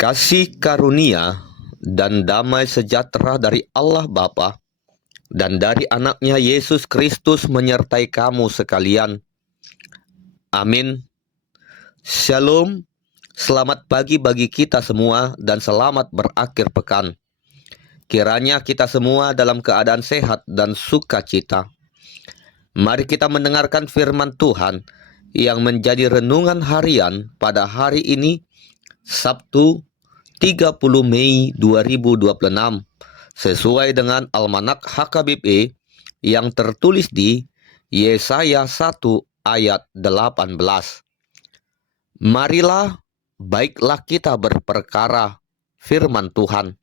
Kasih karunia dan damai sejahtera dari Allah Bapa dan dari anaknya Yesus Kristus menyertai kamu sekalian. Amin. Shalom. Selamat pagi bagi kita semua dan selamat berakhir pekan. Kiranya kita semua dalam keadaan sehat dan sukacita. Mari kita mendengarkan firman Tuhan yang menjadi renungan harian pada hari ini, Sabtu 30 Mei 2026, sesuai dengan Almanak HKBP yang tertulis di Yesaya 1 ayat 18. Marilah, baiklah kita berperkara, firman Tuhan.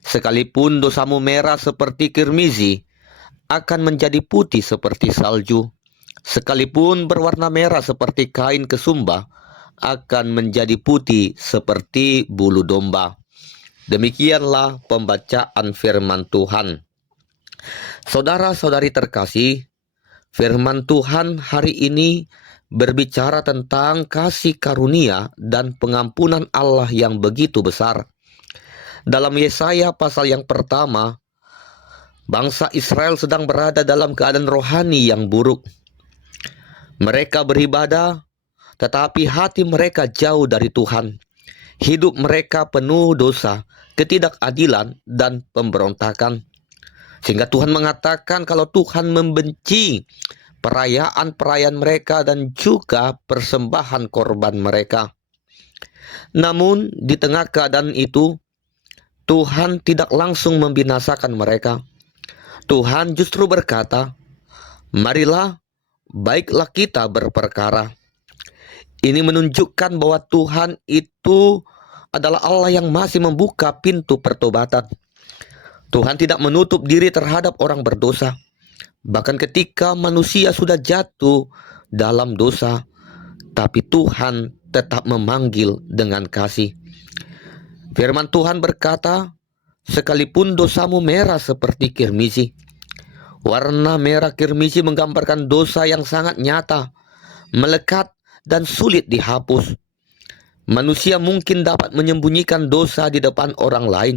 Sekalipun dosamu merah seperti kirmizi, akan menjadi putih seperti salju. Sekalipun berwarna merah seperti kain kesumba, akan menjadi putih seperti bulu domba. Demikianlah pembacaan firman Tuhan. Saudara-saudari terkasih, firman Tuhan hari ini berbicara tentang kasih karunia dan pengampunan Allah yang begitu besar. Dalam Yesaya pasal yang pertama, bangsa Israel sedang berada dalam keadaan rohani yang buruk. Mereka beribadah, tetapi hati mereka jauh dari Tuhan. Hidup mereka penuh dosa, ketidakadilan, dan pemberontakan. Sehingga Tuhan mengatakan kalau Tuhan membenci perayaan-perayaan mereka dan juga persembahan korban mereka. Namun di tengah keadaan itu, Tuhan tidak langsung membinasakan mereka. Tuhan justru berkata, "Marilah, baiklah kita berperkara." Ini menunjukkan bahwa Tuhan itu adalah Allah yang masih membuka pintu pertobatan. Tuhan tidak menutup diri terhadap orang berdosa. Bahkan ketika manusia sudah jatuh dalam dosa, tapi Tuhan tetap memanggil dengan kasih. Firman Tuhan berkata, "Sekalipun dosamu merah seperti kirmizi." Warna merah kirmizi menggambarkan dosa yang sangat nyata, melekat, dan sulit dihapus. Manusia mungkin dapat menyembunyikan dosa di depan orang lain,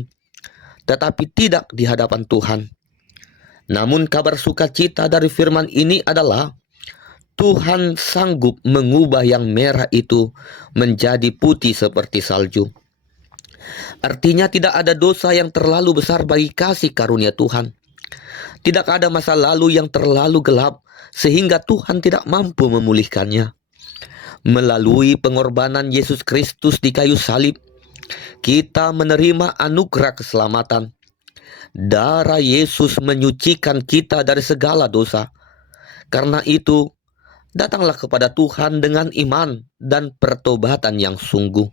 tetapi tidak di hadapan Tuhan. Namun kabar sukacita dari firman ini adalah Tuhan sanggup mengubah yang merah itu menjadi putih seperti salju. Artinya tidak ada dosa yang terlalu besar bagi kasih karunia Tuhan. Tidak ada masa lalu yang terlalu gelap sehingga Tuhan tidak mampu memulihkannya. Melalui pengorbanan Yesus Kristus di kayu salib, kita menerima anugerah keselamatan. Darah Yesus menyucikan kita dari segala dosa. Karena itu, datanglah kepada Tuhan dengan iman dan pertobatan yang sungguh.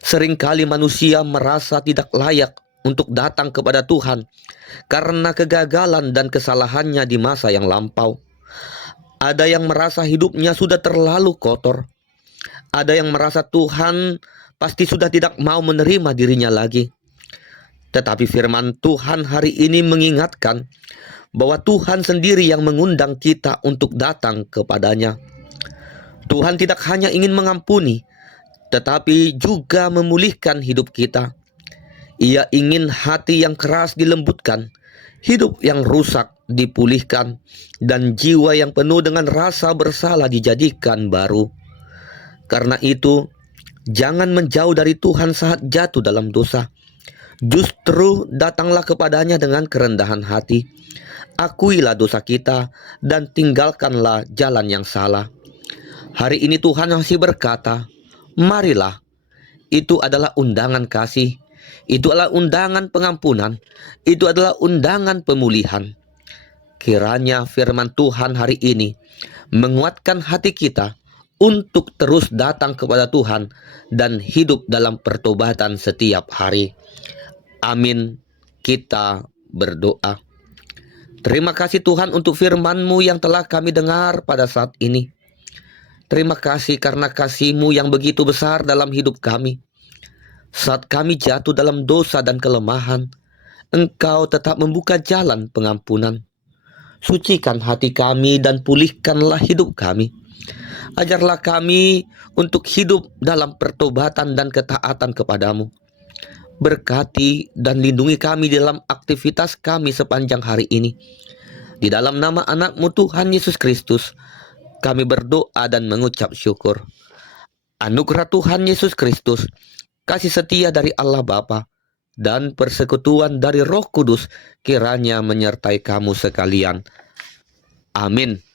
Seringkali manusia merasa tidak layak untuk datang kepada Tuhan karena kegagalan dan kesalahannya di masa yang lampau. Ada yang merasa hidupnya sudah terlalu kotor. Ada yang merasa Tuhan pasti sudah tidak mau menerima dirinya lagi. Tetapi firman Tuhan hari ini mengingatkan bahwa Tuhan sendiri yang mengundang kita untuk datang kepadanya. Tuhan tidak hanya ingin mengampuni, tetapi juga memulihkan hidup kita. Ia ingin hati yang keras dilembutkan, hidup yang rusak dipulihkan, dan jiwa yang penuh dengan rasa bersalah dijadikan baru. Karena itu, jangan menjauh dari Tuhan saat jatuh dalam dosa. Justru datanglah kepadanya dengan kerendahan hati. Akuilah dosa kita dan tinggalkanlah jalan yang salah. Hari ini Tuhan masih berkata, "Marilah." Itu adalah undangan kasih. Itu adalah undangan pengampunan. Itu adalah undangan pemulihan. Kiranya firman Tuhan hari ini menguatkan hati kita untuk terus datang kepada Tuhan dan hidup dalam pertobatan setiap hari. Amin. Kita berdoa. Terima kasih Tuhan untuk firman-Mu yang telah kami dengar pada saat ini. Terima kasih karena kasih-Mu yang begitu besar dalam hidup kami. Saat kami jatuh dalam dosa dan kelemahan, Engkau tetap membuka jalan pengampunan. Sucikan hati kami dan pulihkanlah hidup kami, Ajarlah kami untuk hidup dalam pertobatan dan ketaatan kepadamu. Berkati dan lindungi kami dalam aktivitas kami sepanjang hari ini. Di dalam nama anak-Mu Tuhan Yesus Kristus, kami berdoa dan mengucap syukur. Anugerah Tuhan Yesus Kristus, kasih setia dari Allah Bapa, dan persekutuan dari Roh Kudus kiranya menyertai kamu sekalian. Amin.